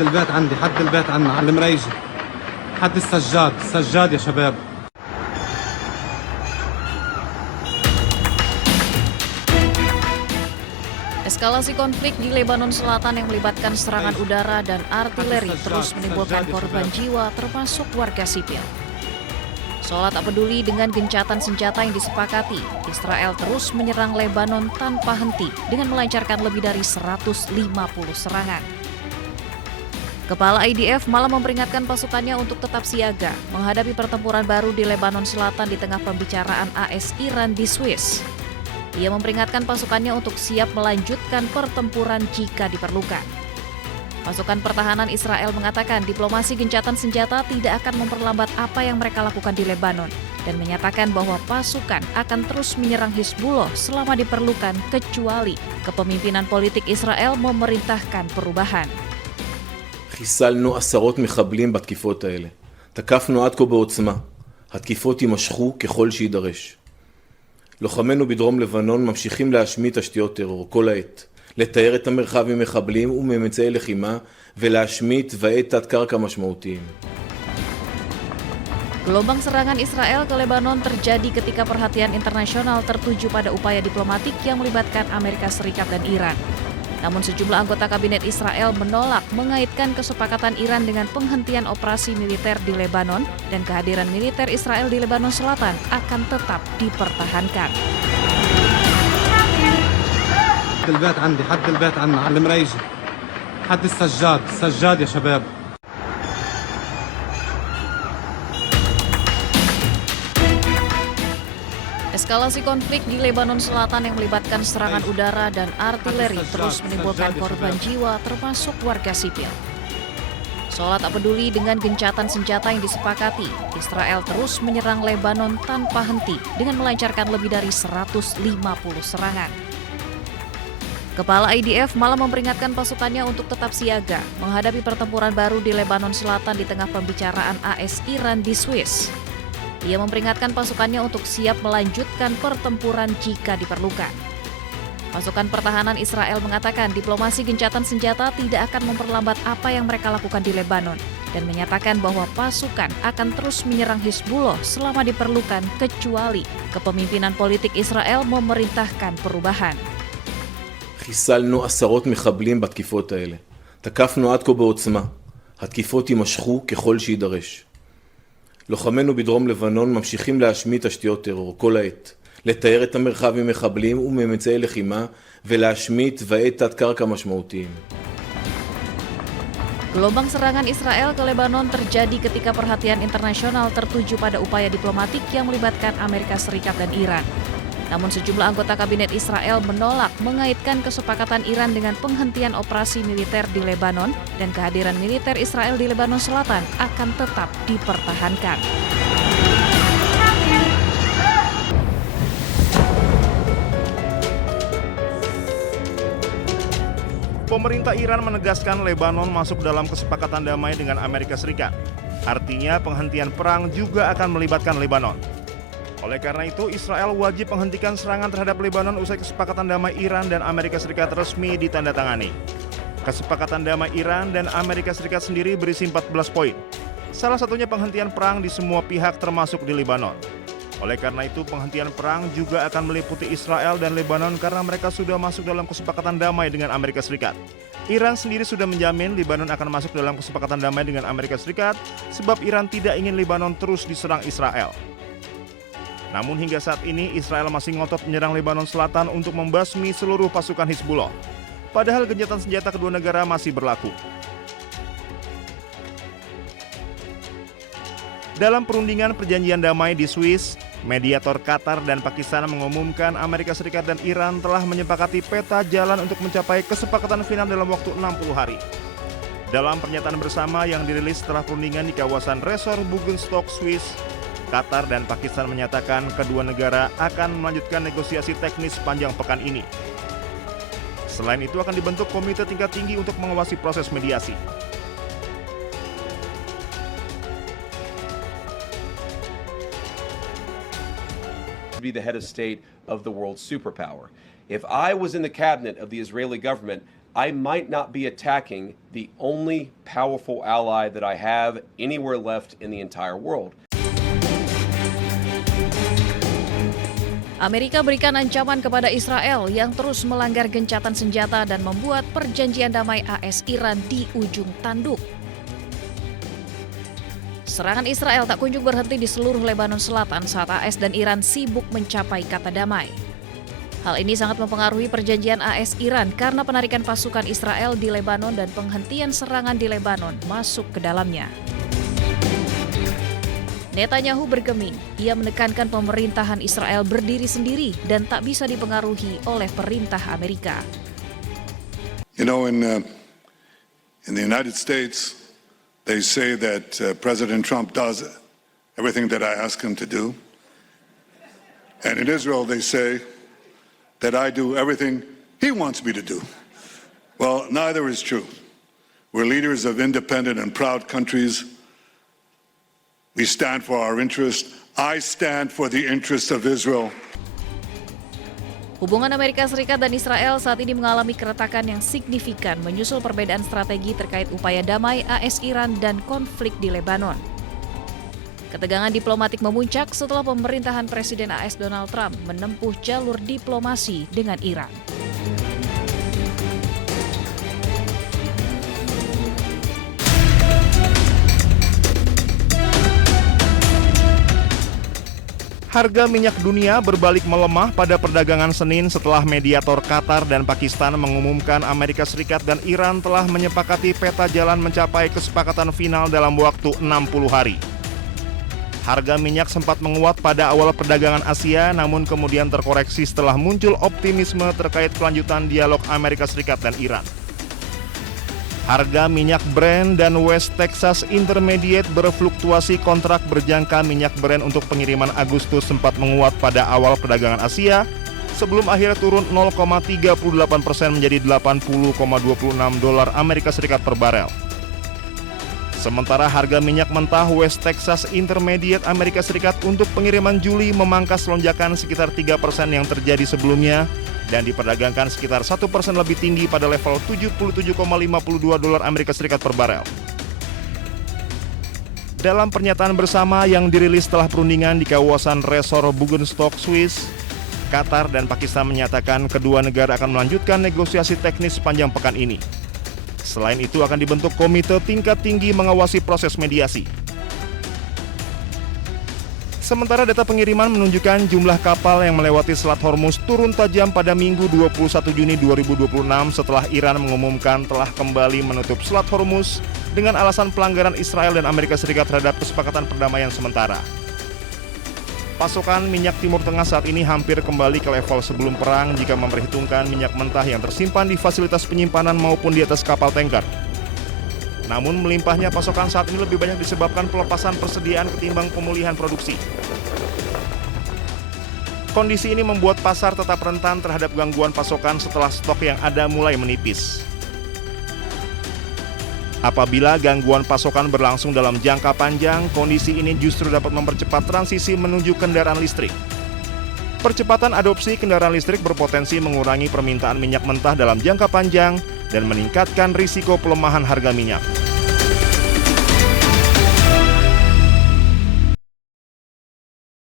البيت عندي حد البيت عنا على المريجة حد السجاد يا شباب. Eskalasi konflik di Lebanon Selatan yang melibatkan serangan udara dan artileri terus menimbulkan korban jiwa termasuk warga sipil. Seolah tak peduli dengan gencatan senjata yang disepakati, Israel terus menyerang Lebanon tanpa henti dengan melancarkan lebih dari 150 serangan. Kepala IDF malah memperingatkan pasukannya untuk tetap siaga menghadapi pertempuran baru di Lebanon Selatan di tengah pembicaraan AS-Iran di Swiss. Ia memperingatkan pasukannya untuk siap melanjutkan pertempuran jika diperlukan. Pasukan pertahanan Israel mengatakan diplomasi gencatan senjata tidak akan memperlambat apa yang mereka lakukan di Lebanon dan menyatakan bahwa pasukan akan terus menyerang Hizbullah selama diperlukan kecuali kepemimpinan politik Israel memerintahkan perubahan. חיסלנו עשרות מחבלים בתקיפות האלה. תקפנו עד כה בעוצמה. התקיפות יימשכו ככל שידרש. לוחמינו בדרום לבנון ממשיכים להשמיד תשתיות טרור כל העת, לתאר את המרחב ממחבלים וממצאי לחימה ולהשמיד תוואי תת-קרקע משמעותיים. Gelombang serangan Israel ke Lebanon terjadi ketika perhatian internasional tertuju pada upaya diplomatik yang melibatkan Amerika Serikat dan Iran. Namun sejumlah anggota kabinet Israel menolak mengaitkan kesepakatan Iran dengan penghentian operasi militer di Lebanon dan kehadiran militer Israel di Lebanon Selatan akan tetap dipertahankan. البيت عندي حد البيت عنا على المريجة حد السجاد يا شباب. Eskalasi konflik di Lebanon Selatan yang melibatkan serangan udara dan artileri terus menimbulkan korban jiwa termasuk warga sipil. Seolah tak peduli dengan gencatan senjata yang disepakati, Israel terus menyerang Lebanon tanpa henti dengan melancarkan lebih dari 150 serangan. Kepala IDF malah memperingatkan pasukannya untuk tetap siaga menghadapi pertempuran baru di Lebanon Selatan di tengah pembicaraan AS-Iran di Swiss. Ia memperingatkan pasukannya untuk siap melanjutkan pertempuran jika diperlukan. Pasukan pertahanan Israel mengatakan diplomasi gencatan senjata tidak akan memperlambat apa yang mereka lakukan di Lebanon dan menyatakan bahwa pasukan akan terus menyerang Hizbullah selama diperlukan kecuali kepemimpinan politik Israel memerintahkan perubahan. חיסלנו עשרות מחבלים בתקיפות האלה. תקפנו עד כה בעוצמה. התקיפות יימשכו ככל שידרש. לוחמינו בדרום לבנון ממשיכים להשמיד תשתיות טרור כל העת, לתאר את המרחב ממחבלים וממצאי לחימה ולהשמיד תוואי תת-קרקע משמעותיים. Gelombang serangan Israel ke Lebanon terjadi ketika perhatian internasional tertuju pada upaya diplomatik yang melibatkan Amerika Serikat dan Iran. Namun sejumlah anggota kabinet Israel menolak mengaitkan kesepakatan Iran dengan penghentian operasi militer di Lebanon dan kehadiran militer Israel di Lebanon Selatan akan tetap dipertahankan. Pemerintah Iran menegaskan Lebanon masuk dalam kesepakatan damai dengan Amerika Serikat. Artinya penghentian perang juga akan melibatkan Lebanon. Oleh karena itu, Israel wajib menghentikan serangan terhadap Lebanon usai kesepakatan damai Iran dan Amerika Serikat resmi ditandatangani. Kesepakatan damai Iran dan Amerika Serikat sendiri berisi 14 poin. Salah satunya penghentian perang di semua pihak termasuk di Lebanon. Oleh karena itu, penghentian perang juga akan meliputi Israel dan Lebanon karena mereka sudah masuk dalam kesepakatan damai dengan Amerika Serikat. Iran sendiri sudah menjamin Lebanon akan masuk dalam kesepakatan damai dengan Amerika Serikat sebab Iran tidak ingin Lebanon terus diserang Israel. Namun hingga saat ini Israel masih ngotot menyerang Lebanon Selatan untuk membasmi seluruh pasukan Hizbullah. Padahal gencatan senjata kedua negara masih berlaku. Dalam perundingan perjanjian damai di Swiss, mediator Qatar dan Pakistan mengumumkan Amerika Serikat dan Iran telah menyepakati peta jalan untuk mencapai kesepakatan final dalam waktu 60 hari. Dalam pernyataan bersama yang dirilis setelah perundingan di kawasan Resort Bugenstock, Swiss, Qatar dan Pakistan menyatakan kedua negara akan melanjutkan negosiasi teknis sepanjang pekan ini. Selain itu akan dibentuk komite tingkat tinggi untuk mengawasi proses mediasi. Be the head of state of the world superpower. If I was in the cabinet of the Israeli government, I might not be attacking the only powerful ally that I have anywhere left in the entire world. Amerika berikan ancaman kepada Israel yang terus melanggar gencatan senjata dan membuat perjanjian damai AS-Iran di ujung tanduk. Serangan Israel tak kunjung berhenti di seluruh Lebanon Selatan saat AS dan Iran sibuk mencapai kata damai. Hal ini sangat mempengaruhi perjanjian AS-Iran karena penarikan pasukan Israel di Lebanon dan penghentian serangan di Lebanon masuk ke dalamnya. Netanyahu bergeming, ia menekankan pemerintahan Israel berdiri sendiri dan tak bisa dipengaruhi oleh perintah Amerika. You know, in the United States, they say that President Trump does everything that I ask him to do. And in Israel, they say that I do everything he wants me to do. Well, neither is true. We're leaders of independent and proud countries. We stand for our interest. I stand for the interest of Israel. Hubungan Amerika Serikat dan Israel saat ini mengalami keretakan yang signifikan menyusul perbedaan strategi terkait upaya damai AS-Iran dan konflik di Lebanon. Ketegangan diplomatik memuncak setelah pemerintahan Presiden AS Donald Trump menempuh jalur diplomasi dengan Iran. Harga minyak dunia berbalik melemah pada perdagangan Senin setelah mediator Qatar dan Pakistan mengumumkan Amerika Serikat dan Iran telah menyepakati peta jalan mencapai kesepakatan final dalam waktu 60 hari. Harga minyak sempat menguat pada awal perdagangan Asia, namun kemudian terkoreksi setelah muncul optimisme terkait kelanjutan dialog Amerika Serikat dan Iran. Harga minyak Brent dan West Texas Intermediate berfluktuasi. Kontrak berjangka minyak Brent untuk pengiriman Agustus sempat menguat pada awal perdagangan Asia sebelum akhirnya turun 0,38% menjadi $80,26 Amerika Serikat per barel. Sementara harga minyak mentah West Texas Intermediate Amerika Serikat untuk pengiriman Juli memangkas lonjakan sekitar 3% yang terjadi sebelumnya dan diperdagangkan sekitar 1% lebih tinggi pada level $77,52 Amerika Serikat per barel. Dalam pernyataan bersama yang dirilis setelah perundingan di kawasan Resor Bugenstock, Swiss, Qatar dan Pakistan menyatakan kedua negara akan melanjutkan negosiasi teknis sepanjang pekan ini. Selain itu akan dibentuk komite tingkat tinggi mengawasi proses mediasi. Sementara data pengiriman menunjukkan jumlah kapal yang melewati Selat Hormuz turun tajam pada Minggu 21 Juni 2026 setelah Iran mengumumkan telah kembali menutup Selat Hormuz dengan alasan pelanggaran Israel dan Amerika Serikat terhadap kesepakatan perdamaian sementara. Pasokan minyak Timur Tengah saat ini hampir kembali ke level sebelum perang jika memperhitungkan minyak mentah yang tersimpan di fasilitas penyimpanan maupun di atas kapal tanker. Namun melimpahnya pasokan saat ini lebih banyak disebabkan pelepasan persediaan ketimbang pemulihan produksi. Kondisi ini membuat pasar tetap rentan terhadap gangguan pasokan setelah stok yang ada mulai menipis. Apabila gangguan pasokan berlangsung dalam jangka panjang, kondisi ini justru dapat mempercepat transisi menuju kendaraan listrik. Percepatan adopsi kendaraan listrik berpotensi mengurangi permintaan minyak mentah dalam jangka panjang dan meningkatkan risiko pelemahan harga minyak.